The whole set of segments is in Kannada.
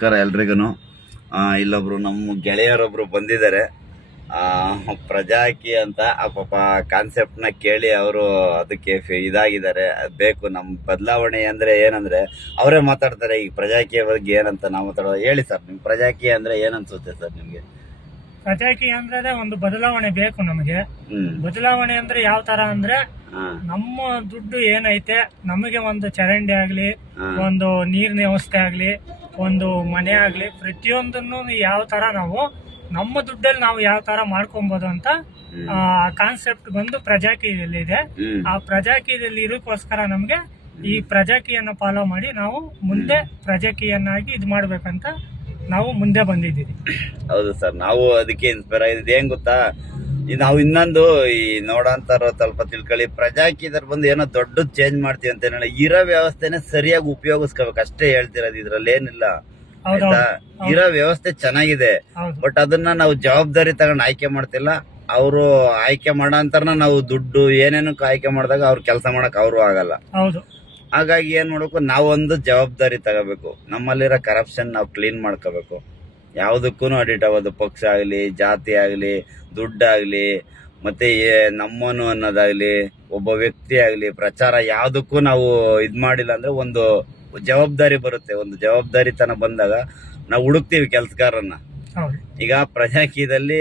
ನಮಸ್ಕಾರ ಎಲ್ರಿಗೂ ಇಲ್ಲೊಬ್ರು ನಮ್ಮ ಗೆಳೆಯರೊಬ್ರು ಬಂದಿದ್ದಾರೆ. ಪ್ರಜಾಕಿ ಅಂತ ಆ ಪಾಪ ಕಾನ್ಸೆಪ್ಟ್ನ ಕೇಳಿ ಅವರು ಅದಕ್ಕೆ ಇದಾಗಿದ್ದಾರೆ. ಅದು ಬೇಕು ನಮ್ಮ ಬದಲಾವಣೆ ಅಂದರೆ ಏನಂದರೆ ಅವರೇ ಮಾತಾಡ್ತಾರೆ ಈ ಪ್ರಜಾಕಿಯ ಬಗ್ಗೆ ಏನಂತ ನಾವು ಮಾತಾಡೋದು. ಹೇಳಿ ಸರ್ ನಿಮ್ಗೆ ಪ್ರಜಾಕಿ ಅಂದರೆ ಏನನ್ಸುತ್ತೆ ಸರ್ ನಿಮಗೆ? ಪ್ರಜಾಕಿ ಅಂದ್ರೆ ಒಂದು ಬದಲಾವಣೆ ಬೇಕು ನಮಗೆ. ಬದಲಾವಣೆ ಅಂದ್ರೆ ಯಾವ ತರ ಅಂದ್ರೆ ನಮ್ಮ ದುಡ್ಡು ಏನೈತೆ ನಮಗೆ ಒಂದು ಚರಂಡಿ ಆಗ್ಲಿ ಒಂದು ನೀರಿನ ವ್ಯವಸ್ಥೆ ಆಗ್ಲಿ ಒಂದು ಮನೆ ಆಗಲಿ ಪ್ರತಿಯೊಂದನ್ನು ಯಾವ ತರ ನಾವು ನಮ್ಮ ದುಡ್ಡಲ್ಲಿ ನಾವು ಯಾವ ತರ ಮಾಡ್ಕೊಬೋದು ಅಂತ ಕಾನ್ಸೆಪ್ಟ್ ಬಂದು ಪ್ರಜಾಕೀಯದಲ್ಲಿ ಇದೆ. ಆ ಪ್ರಜಾಕೀಯದಲ್ಲಿ ಇರೋಕ್ಕೋಸ್ಕರ ನಮಗೆ ಈ ಪ್ರಜಾಕೀಯನ್ನ ಫಾಲೋ ಮಾಡಿ ನಾವು ಮುಂದೆ ಪ್ರಜಾಕೀಯನ್ನಾಗಿ ಇದು ಮಾಡ್ಬೇಕಂತ ನಾವು ಮುಂದೆ ಬಂದಿದ್ದೀವಿ. ಹೌದು ಸರ್ ನಾವು ಅದಕ್ಕೆ ಇನ್ಸ್ಪೈರ್ ಆಗಿದ್ದು ಏನು ಗೊತ್ತಾ? ನಾವು ಇನ್ನೊಂದು ಈ ನೋಡಂತಾರ ಸ್ವಲ್ಪ ತಿಳ್ಕೊಳ್ಳಿ. ಪ್ರಜಾಕಿ ಇದ್ರ ಬಂದು ಏನೋ ದೊಡ್ಡದು ಚೇಂಜ್ ಮಾಡ್ತೀವಿ ಅಂತ ಹೇಳಿ ಇರೋ ವ್ಯವಸ್ಥೆನೆ ಸರಿಯಾಗಿ ಉಪಯೋಗಿಸ್ಕೋಬೇಕು. ಅಷ್ಟೇ ಹೇಳ್ತಿರೋದು ಇದ್ರಲ್ಲಿ ಏನಿಲ್ಲ. ಆಯ್ತಾ? ಇರೋ ವ್ಯವಸ್ಥೆ ಚೆನ್ನಾಗಿದೆ. ಬಟ್ ಅದನ್ನ ನಾವು ಜವಾಬ್ದಾರಿ ತಗೊಂಡು ಆಯ್ಕೆ ಮಾಡ್ತಿಲ್ಲ. ಅವರು ಆಯ್ಕೆ ಮಾಡೋ ಅಂತಾರನ ನಾವು ದುಡ್ಡು ಏನೇನಕ್ಕೆ ಆಯ್ಕೆ ಮಾಡಿದಾಗ ಅವ್ರು ಕೆಲಸ ಮಾಡಕ್ ಅವರು ಆಗಲ್ಲ. ಹಾಗಾಗಿ ಏನ್ ಮಾಡ್ಬೇಕು? ನಾವೊಂದು ಜವಾಬ್ದಾರಿ ತಗೋಬೇಕು. ನಮ್ಮಲ್ಲಿರೋ ಕರಪ್ಷನ್ ನಾವು ಕ್ಲೀನ್ ಮಾಡ್ಕೋಬೇಕು. ಯಾವುದಕ್ಕೂ ಅಡಿಟ್ ಆಗೋದು ಪಕ್ಷ ಆಗಲಿ ಜಾತಿ ಆಗಲಿ ದುಡ್ಡಾಗಲಿ ಮತ್ತೆ ನಮ್ಮನು ಅನ್ನೋದಾಗಲಿ ಒಬ್ಬ ವ್ಯಕ್ತಿ ಆಗಲಿ ಪ್ರಚಾರ ಯಾವುದಕ್ಕೂ ನಾವು ಇದು ಮಾಡಿಲ್ಲ ಅಂದ್ರೆ ಒಂದು ಜವಾಬ್ದಾರಿ ಬರುತ್ತೆ. ಒಂದು ಜವಾಬ್ದಾರಿತನ ಬಂದಾಗ ನಾವು ಹುಡುಕ್ತೀವಿ ಕೆಲಸಗಾರನ್ನ. ಈಗ ಪ್ರಜಾಕೀಯದಲ್ಲಿ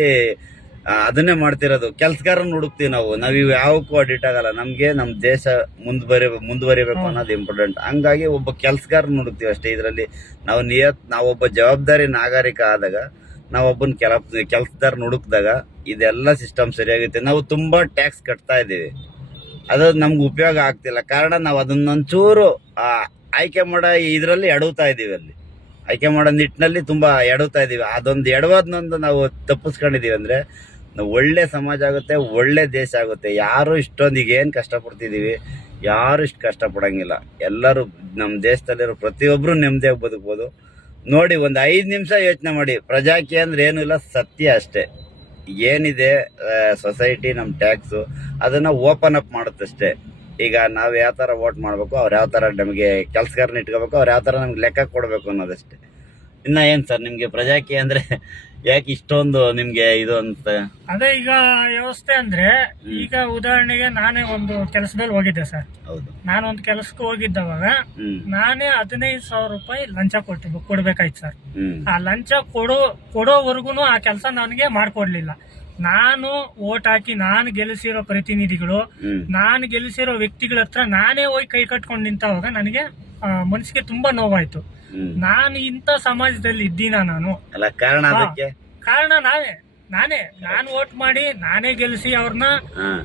ಅದನ್ನೇ ಮಾಡ್ತಿರೋದು. ಕೆಲ್ಸಗಾರನ್ನ ಹುಡುಕ್ತೀವಿ ನಾವು. ನಾವು ಇವ್ ಯಾವಕ್ಕೂ ಅಡಿಟ್ ಆಗಲ್ಲ. ನಮ್ಗೆ ನಮ್ ದೇಶ ಮುಂದ್ವರಿ ಮುಂದುವರಿಬೇಕು ಅನ್ನೋದು ಇಂಪಾರ್ಟೆಂಟ್ ಹಂಗಾಗಿ ಒಬ್ಬ ಕೆಲ್ಸಗಾರ ಹುಡುಕ್ತೀವಿ ಅಷ್ಟೇ. ಇದರಲ್ಲಿ ನಾವು ನಿಯತ್ ನಾವೊಬ್ಬ ಜವಾಬ್ದಾರಿ ನಾಗರಿಕ ಆದಾಗ ನಾವೊಬ್ಬನ ಕೆಲ ಕೆಲ್ಸದಾರ ಹುಡುಕ್ದಾಗ ಇದೆಲ್ಲ ಸಿಸ್ಟಮ್ ಸರಿಯಾಗುತ್ತೆ. ನಾವು ತುಂಬಾ ಟ್ಯಾಕ್ಸ್ ಕಟ್ತಾ ಇದ್ದೀವಿ. ಅದು ನಮ್ಗೆ ಉಪಯೋಗ ಆಗ್ತಿಲ್ಲ. ಕಾರಣ ನಾವು ಅದನ್ನೊಂಚೂರು ಆಯ್ಕೆ ಮಾಡೋ ಇದರಲ್ಲಿ ಎಡವ್ತಾ ಇದ್ದೀವಿ ಅಲ್ಲಿ. ಆಯ್ಕೆ ಮಾಡೋ ನಿಟ್ಟಿನಲ್ಲಿ ತುಂಬಾ ಎಡವ್ತಾ ಇದ್ದೀವಿ. ಅದೊಂದು ಎಡವಾದ್ನೊಂದು ನಾವು ತಪ್ಪಿಸ್ಕೊಂಡಿದೀವಿ ಅಂದ್ರೆ ಒಳ್ಳೆ ಸಮಾಜ ಆಗುತ್ತೆ, ಒಳ್ಳೆ ದೇಶ ಆಗುತ್ತೆ. ಯಾರು ಇಷ್ಟೊಂದು ಏನು ಕಷ್ಟಪಡ್ತಿದ್ದೀವಿ ಯಾರು ಇಷ್ಟು ಕಷ್ಟಪಡೋಂಗಿಲ್ಲ. ಎಲ್ಲರೂ ನಮ್ಮ ದೇಶದಲ್ಲಿರೋ ಪ್ರತಿಯೊಬ್ಬರು ನೆಮ್ಮದಿಯಾಗಿ ಬದುಕ್ಬೋದು. ನೋಡಿ, ಒಂದು ಐದು ನಿಮಿಷ ಯೋಚನೆ ಮಾಡಿ. ಪ್ರಜಾಕಿ ಅಂದ್ರೆ ಏನೂ ಇಲ್ಲ, ಸತ್ಯ ಅಷ್ಟೇ. ಏನಿದೆ ಸೊಸೈಟಿ ನಮ್ಮ ಟ್ಯಾಕ್ಸು ಅದನ್ನ ಓಪನ್ ಅಪ್ ಮಾಡುತ್ತಷ್ಟೇ. ಈಗ ನಾವು ಯಾವ ತರ ವೋಟ್ ಮಾಡಬೇಕು, ಅವ್ರು ಯಾವ ತರ ನಮಗೆ ಕೆಲಸಗಾರನ ಇಟ್ಕೋಬೇಕು, ಅವ್ರು ಯಾವ ತರ ನಮ್ಗೆ ಲೆಕ್ಕ ಕೊಡ್ಬೇಕು ಅನ್ನೋದಷ್ಟೇ. ಇನ್ನ ಏನ್ ಸರ್ ನಿಮ್ಗೆ ಪ್ರಜಾಕಿ ಅಂದ್ರೆ ಯಾಕೆ ಇಷ್ಟೊಂದು ನಿಮ್ಗೆ ಇದು ಅಂತ? ಅದೇ ಈಗ ವ್ಯವಸ್ಥೆ ಅಂದ್ರೆ ಈಗ ಉದಾಹರಣೆಗೆ ನಾನೇ ಒಂದು ಕೆಲಸದಲ್ಲಿ ಹೋಗಿದ್ದೆ ಸರ್. ಹೌದು. ನಾನು ಒಂದು ಕೆಲಸಕ್ಕೆ ಹೋಗಿದ್ದವಾಗ ಹ್ಮ್. ನಾನೇ ಹದಿನೈದು ಸಾವಿರ ರೂಪಾಯಿ ಲಂಚ ಕೊಟ್ಟು ಕೊಡ್ಬೇಕಾಯ್ತು ಸರ್. ಹ್ಮ್. ಆ ಲಂಚ ಕೊಡೋ ಕೊಡೋವರೆಗೂ ಆ ಕೆಲಸ ನನಗೆ ಮಾಡ್ಕೊಡ್ಲಿಲ್ಲ. ನಾನು ಓಟ್ ಹಾಕಿ ನಾನು ಗೆಲ್ಲಿಸಿರೋ ಪ್ರತಿನಿಧಿಗಳು ಹ್ಮ್. ನಾನು ಗೆಲ್ಲಿಸಿರೋ ವ್ಯಕ್ತಿಗಳ ಹತ್ರ ನಾನೇ ಹೋಗಿ ಕೈ ಕಟ್ಕೊಂಡು ನಿಂತವಾಗ ನನಗೆ ಮನಸ್ಸಿಗೆ ತುಂಬಾ ನೋವಾಯ್ತು. ನಾನು ಇಂಥ ಸಮಾಜದಲ್ಲಿ ಇದ್ದೀನ ನಾನು? ಅಲ್ಲ ಕಾರಣ ಅದಕ್ಕೆ? ಕಾರಣ ನಾವೇ ನಾನೇ. ನಾನು ವೋಟ್ ಮಾಡಿ ನಾನೇ ಗೆಲ್ಸಿ ಅವ್ರನ್ನ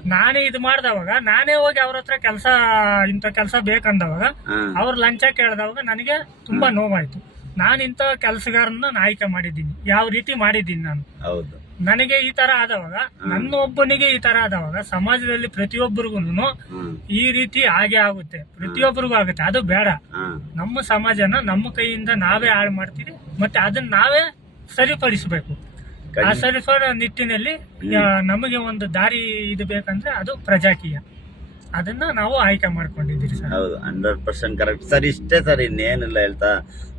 ನಾನೇ ಇದು ಮಾಡ್ದವಾಗ ನಾನೇ ಹೋಗಿ ಅವ್ರ ಹತ್ರ ಕೆಲಸ ಇಂಥ ಕೆಲಸ ಬೇಕಂದವಾಗ ಅವ್ರ ಲಂಚ ಕೇಳ್ದವಾಗ ನನಗೆ ತುಂಬಾ ನೋವಾಯ್ತು. ನಾನು ಇಂಥ ಕೆಲಸಗಾರನ್ನ ಆಯ್ಕೆ ಮಾಡಿದ್ದೀನಿ. ಯಾವ ರೀತಿ ಮಾಡಿದ್ದೀನಿ ನಾನು. ಹೌದು. ನನಗೆ ಈ ತರ ಆದವಾಗ ನನ್ನ ಒಬ್ಬನಿಗೆ ಈ ತರ ಆದವಾಗ ಸಮಾಜದಲ್ಲಿ ಪ್ರತಿಯೊಬ್ಬರಿಗೂ ಈ ರೀತಿ ಹಾಗೆ ಆಗುತ್ತೆ. ಪ್ರತಿಯೊಬ್ಬರಿಗೂ ಆಗುತ್ತೆ. ಅದು ಬೇಡ. ನಮ್ಮ ಸಮಾಜನ ನಮ್ಮ ಕೈಯಿಂದ ನಾವೇ ಹಾಳು ಮಾಡ್ತೀವಿ. ಮತ್ತೆ ಅದನ್ನ ನಾವೇ ಸರಿಪಡಿಸಬೇಕು. ಆ ಸರಿಪಡ ನಿಟ್ಟಿನಲ್ಲಿ ನಮಗೆ ಒಂದು ದಾರಿ ಇದು ಬೇಕಂದ್ರೆ ಅದು ಪ್ರಜಾಕೀಯ. ಅದನ್ನ ನಾವು ಆಯ್ಕೆ ಮಾಡ್ಕೊಂಡಿದ್ದೀರಿ ಸರ್. ಹೌದು ಹಂಡ್ರೆಡ್ ಪರ್ಸೆಂಟ್ ಕರೆಕ್ಟ್ ಸರ್ ಇಷ್ಟೇ ಸರ್ ಇನ್ನೇನಿಲ್ಲ ಹೇಳ್ತಾ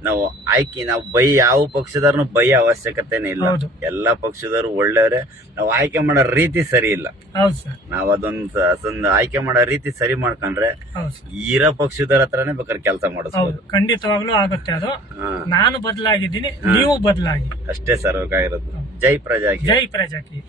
ನಾವು ಆಯ್ಕೆ ನಾವು ಬೈ ಯಾವ ಪಕ್ಷದವ್ರನ್ನು ಬೈ ಅವಶ್ಯಕತೆನೇ ಇಲ್ಲ. ಎಲ್ಲ ಪಕ್ಷದರು ಪಕ್ಷದವರು ಒಳ್ಳೆಯವರೇ ನಾವು ಆಯ್ಕೆ ಮಾಡೋ ರೀತಿ ಸರಿ ಇಲ್ಲ. ಹೌದು ಸರ್. ನಾವ್ ಅದೊಂದು ಅದೊಂದು ಆಯ್ಕೆ ಮಾಡೋ ರೀತಿ ಸರಿ ಮಾಡ್ಕೊಂಡ್ರೆ ಹೌದು ಸರ್. ಇರೋ ಪಕ್ಷದವ್ರ ಹತ್ರನೇ ಬೇಕಾದ್ರೆ ಕೆಲಸ ಹೌದು ಮಾಡಿಸ್ಬೋದು ಖಂಡಿತವಾಗ್ಲೂ ಆಗುತ್ತೆ ಅದು. ಹಾ. ನಾನು ಬದಲಾಗಿದ್ದೀನಿ ನೀವು ಬದಲಾಗಿ. ಅಷ್ಟೇ ಸರ್ ಬೇಕಾಗಿರೋದು ಜೈ ಪ್ರಜಾಕಿ. ಜೈ ಪ್ರಜಾಕೀಯ